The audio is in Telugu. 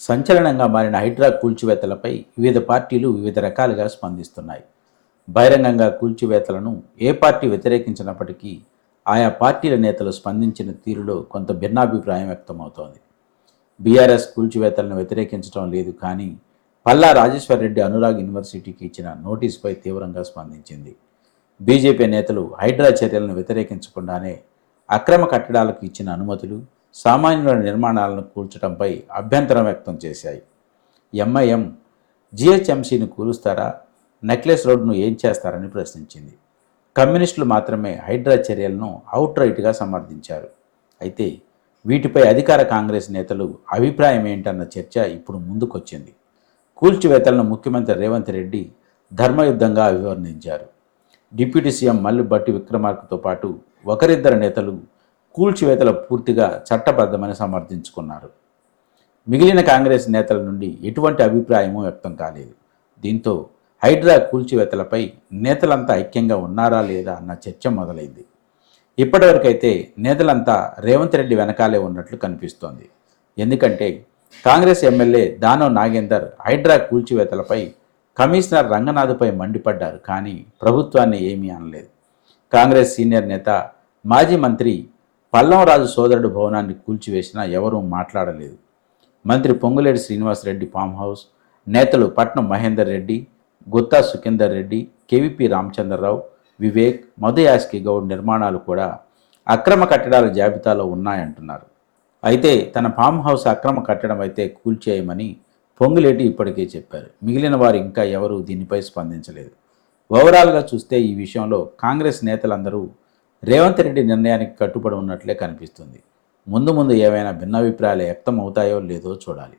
సంచలనంగా మారిన హైడ్రా కూల్చివేతలపై వివిధ పార్టీలు వివిధ రకాలుగా స్పందిస్తున్నాయి. బహిరంగంగా కూల్చివేతలను ఏ పార్టీ వ్యతిరేకించినప్పటికీ ఆయా పార్టీల నేతలు స్పందించిన తీరులో కొంత భిన్నాభిప్రాయం వ్యక్తమవుతోంది. బీఆర్ఎస్ కూల్చివేతలను వ్యతిరేకించడం లేదు కానీ పల్లా రాజేశ్వరరెడ్డి అనురాగ్ యూనివర్సిటీకి ఇచ్చిన నోటీసుపై తీవ్రంగా స్పందించింది. బీజేపీ నేతలు హైడ్రా చర్యలను వ్యతిరేకించకుండానే అక్రమ కట్టడాలకు ఇచ్చిన అనుమతులు సామాన్యుల నిర్మాణాలను కూల్చడంపై అభ్యంతరం వ్యక్తం చేశాయి. ఎంఐఎం జిహెచ్ఎంసీని కూలుస్తారా? నెక్లెస్ రోడ్ను ఏం చేస్తారని ప్రశ్నించింది. కమ్యూనిస్టులు మాత్రమే హైడ్రా చర్యలను అవుట్ రైట్గా సమర్థించారు. అయితే వీటిపై అధికార కాంగ్రెస్ నేతలు అభిప్రాయం ఏంటన్న చర్చ ఇప్పుడు ముందుకొచ్చింది. కూల్చివేతలను ముఖ్యమంత్రి రేవంత్ రెడ్డి ధర్మయుద్ధంగా అభివర్ణించారు. డిప్యూటీ సీఎం మల్లు బట్టి విక్రమార్కతో పాటు ఒకరిద్దరు నేతలు కూల్చివేతలు పూర్తిగా చట్టబద్ధమని సమర్థించుకున్నారు. మిగిలిన కాంగ్రెస్ నేతల నుండి ఎటువంటి అభిప్రాయమూ వ్యక్తం కాలేదు. దీంతో హైడ్రా కూల్చివేతలపై నేతలంతా ఐక్యంగా ఉన్నారా లేదా అన్న చర్చ మొదలైంది. ఇప్పటివరకైతే నేతలంతా రేవంత్ రెడ్డి వెనకాలే ఉన్నట్లు కనిపిస్తోంది. ఎందుకంటే కాంగ్రెస్ ఎమ్మెల్యే దానో నాగేందర్ హైడ్రా కూల్చివేతలపై కమిషనర్ రంగనాథ్పై మండిపడ్డారు కానీ ప్రభుత్వాన్ని ఏమీ అనలేదు. కాంగ్రెస్ సీనియర్ నేత మాజీ మంత్రి పల్లంరాజు సోదరుడు భవనాన్ని కూల్చివేసినా ఎవరూ మాట్లాడలేదు. మంత్రి పొంగులేటి శ్రీనివాసరెడ్డి ఫామ్ హౌస్ నేతలు పట్నం మహేందర్ రెడ్డి గుత్తా సుఖేందర్ రెడ్డి కేవీపీ రామచంద్రరావు వివేక్ మధుయాస్కి గౌడ్ నిర్మాణాలు కూడా అక్రమ కట్టడాల జాబితాలో ఉన్నాయంటున్నారు. అయితే తన ఫామ్ హౌస్ అక్రమ కట్టడం అయితే కూల్చేయమని పొంగులేటి ఇప్పటికే చెప్పారు. మిగిలిన వారు ఇంకా ఎవరూ దీనిపై స్పందించలేదు. ఓవరాల్గా చూస్తే ఈ విషయంలో కాంగ్రెస్ నేతలందరూ రేవంత్ రెడ్డి నిర్ణయానికి కట్టుబడి ఉన్నట్లే కనిపిస్తుంది. ముందు ముందు ఏవైనా భిన్నాభిప్రాయాలు వ్యక్తం అవుతాయో లేదో చూడాలి.